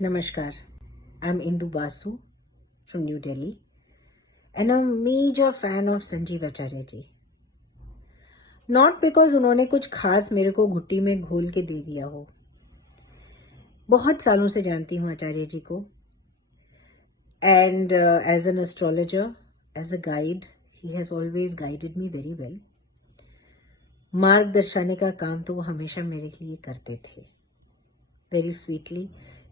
Namaskar. I'm Indu Basu from New Delhi and I'm a major fan of Sanjeev Acharya ji. Not because उन्होंने कुछ खास मेरे को घुट्टी में घोल के दे दिया हो. बहुत सालों से जानती हूँ आचार्य जी को. And as an astrologer, as a guide, he has always guided me very well. मार्ग दर्शाने का काम तो वो हमेशा मेरे लिए करते थे. Very sweetly.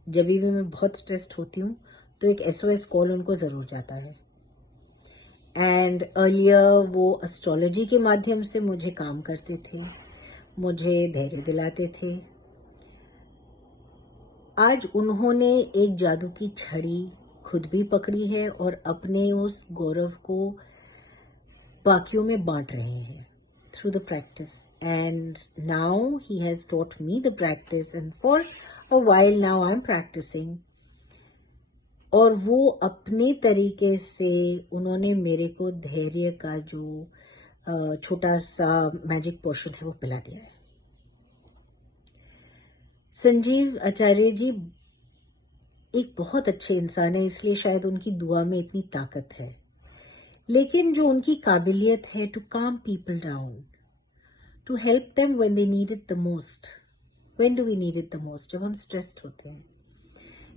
जब भी मैं बहुत स्ट्रेस्ड होती हूँ तो एक SOS कॉल उनको ज़रूर जाता है. एंड अर्लियर वो एस्ट्रोलॉजी के माध्यम से मुझे काम करते थे, मुझे धैर्य दिलाते थे. आज उन्होंने एक जादू की छड़ी खुद भी पकड़ी है और अपने उस गौरव को बाकियों में बांट रहे हैं through the practice. And now he has taught me the practice and for a while now I'm practicing. और वो अपने तरीके से उन्होंने मेरे को धैर्य का जो छोटा सा मैजिक पोर्शन है वो पिला दिया है. संजीव आचार्य जी एक बहुत अच्छे इंसान है, इसलिए शायद उनकी दुआ में इतनी ताकत है. लेकिन जो उनकी काबिलियत है to calm people down, to help them when they need it the most. When do we need it the most? जब हम स्ट्रेस्ड होते हैं,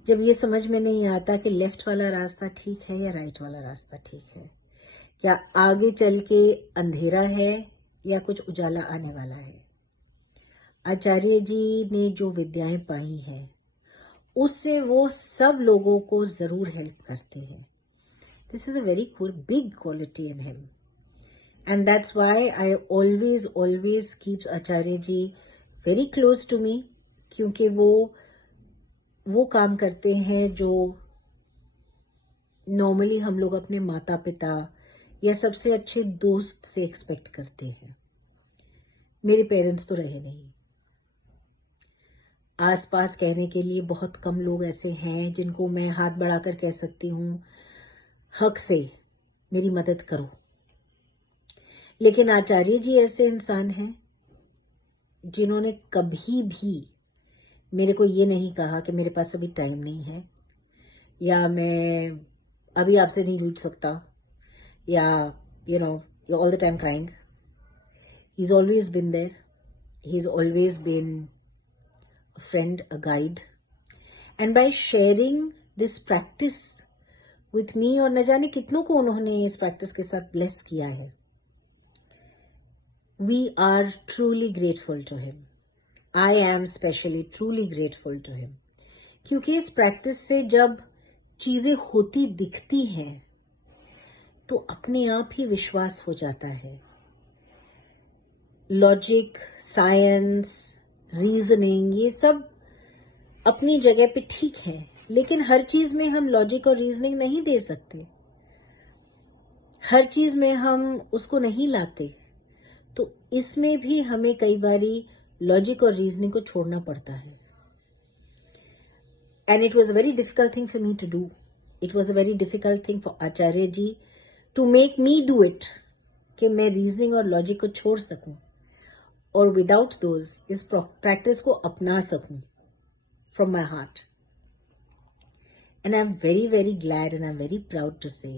जब ये समझ में नहीं आता कि लेफ्ट वाला रास्ता ठीक है या राइट वाला रास्ता ठीक है, क्या आगे चल के अंधेरा है या कुछ उजाला आने वाला है. आचार्य जी ने जो विद्याएं पाई हैं उससे वो सब लोगों को ज़रूर हेल्प करते हैं. This is a very big quality in him and that's why I always keep Acharya ji very close to me, क्योंकि वो काम करते हैं जो नॉर्मली हम लोग अपने माता पिता या सबसे अच्छे दोस्त से एक्सपेक्ट करते हैं. मेरे पेरेंट्स तो रहे नहीं. आसपास कहने के लिए बहुत कम लोग ऐसे हैं जिनको मैं हाथ बढ़ाकर कह सकती हूँ हक से मेरी मदद करो. लेकिन आचार्य जी ऐसे इंसान हैं जिन्होंने कभी भी मेरे को ये नहीं कहा कि मेरे पास अभी टाइम नहीं है, या मैं अभी आपसे नहीं जूझ सकता, या you all the time crying. He is always been there. He is always been a friend, a guide. And by sharing this practice with me, और न जाने कितनों को उन्होंने इस प्रैक्टिस के साथ ब्लेस किया है, we are truly grateful to him. I am specially truly grateful to him. क्योंकि इस प्रैक्टिस से जब चीज़ें होती दिखती हैं तो अपने आप ही विश्वास हो जाता है. लॉजिक, साइंस, रीजनिंग ये सब अपनी जगह पे ठीक है, लेकिन हर चीज़ में हम लॉजिक और रीजनिंग नहीं दे सकते. हर चीज़ में हम उसको नहीं लाते. तो इसमें भी हमें कई बारी लॉजिक और रीजनिंग को छोड़ना पड़ता है. And it was a very difficult thing for me to do. It was a very difficult thing for Acharya ji to make me do it, कि मैं रीजनिंग और लॉजिक को छोड़ सकूं और विदाउट दोज इस प्रैक्टिस को अपना सकूं from my heart. And I am very glad and I am very proud to say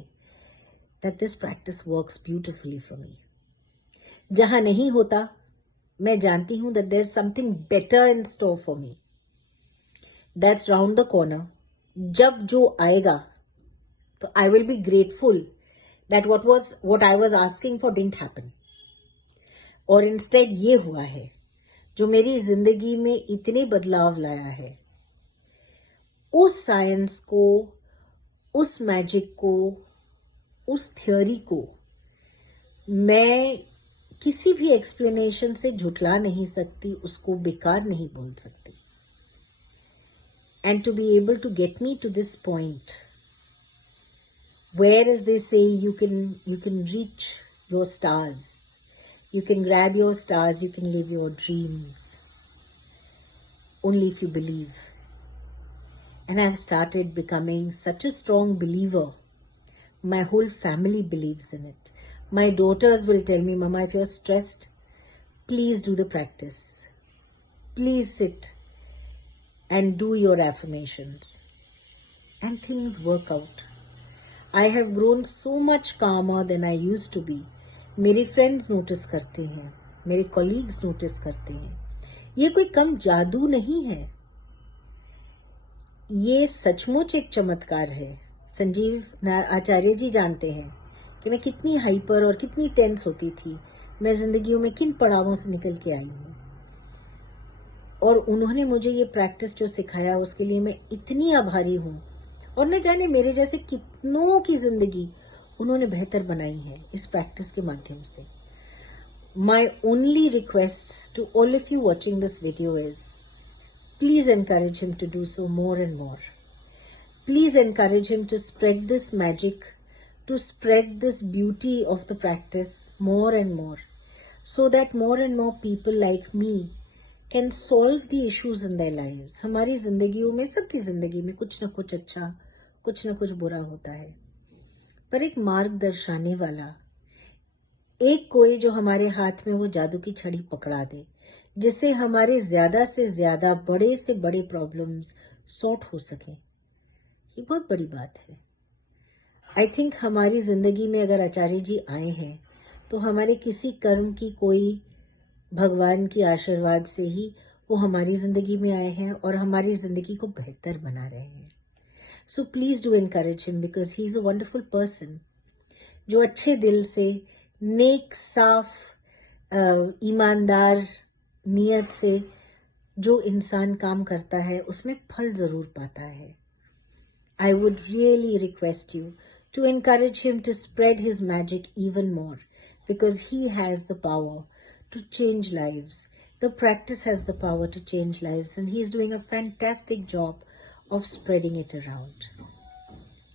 that this practice works beautifully for me. जहां नहीं होता मैं जानती हूं that there's something better in store for me. That's round the corner. जब जो आएगा तो I will be grateful that what I was asking for didn't happen. और instead ये हुआ है जो मेरी जिंदगी में इतने बदलाव लाया है. उस साइंस को, उस मैजिक को, उस थ्योरी को मैं किसी भी एक्सप्लेनेशन से झुटला नहीं सकती, उसको बेकार नहीं बोल सकती. And to be able to get me to this point where as they say you can reach your stars, you can grab your stars, you can live your dreams only if you believe. And I've started becoming such a strong believer. My whole family believes in it. My daughters will tell me, Mama, if you're stressed, please do the practice. Please sit and do your affirmations. And things work out. I have grown so much calmer than I used to be. मेरे friends notice करते हैं, मेरे colleagues notice करते हैं. ये कोई कम जादू नहीं है, ये सचमुच एक चमत्कार है. संजीव आचार्य जी जानते हैं कि मैं कितनी हाइपर और कितनी टेंस होती थी, मैं जिंदगियों में किन पड़ावों से निकल के आई हूँ. और उन्होंने मुझे ये प्रैक्टिस जो सिखाया उसके लिए मैं इतनी आभारी हूँ. और न जाने मेरे जैसे कितनों की जिंदगी उन्होंने बेहतर बनाई है इस प्रैक्टिस के माध्यम से. My only request to all of you watching this video is, please encourage him to do so more and more. Please encourage him to spread this magic, to spread this beauty of the practice more and more, so that more and more people like me can solve the issues in their lives. हमारी जिंदगियों में, सबकी जिंदगी में कुछ ना कुछ अच्छा, कुछ ना कुछ बुरा होता है, पर एक मार्ग दर्शाने वाला, एक कोई जो हमारे हाथ में वो जादू की छड़ी पकड़ा दे, जिससे हमारे ज्यादा से ज्यादा बड़े से बड़े प्रॉब्लम्स सॉर्ट हो सकें, ये बहुत बड़ी बात है. आई थिंक हमारी ज़िंदगी में अगर आचार्य जी आए हैं तो हमारे किसी कर्म की कोई भगवान की आशीर्वाद से ही वो हमारी ज़िंदगी में आए हैं और हमारी ज़िंदगी को बेहतर बना रहे हैं. So please do encourage him because he is a wonderful person, जो अच्छे दिल से, नेक, साफ, ईमानदार नीयत से जो इंसान काम करता है उसमें फल ज़रूर पाता है. I would really request you to encourage him to spread his magic even more, because he has the power to change lives. The practice has the power to change lives, and he is doing a fantastic job of spreading it around.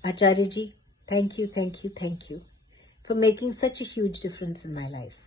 Acharya ji, thank you for making such a huge difference in my life.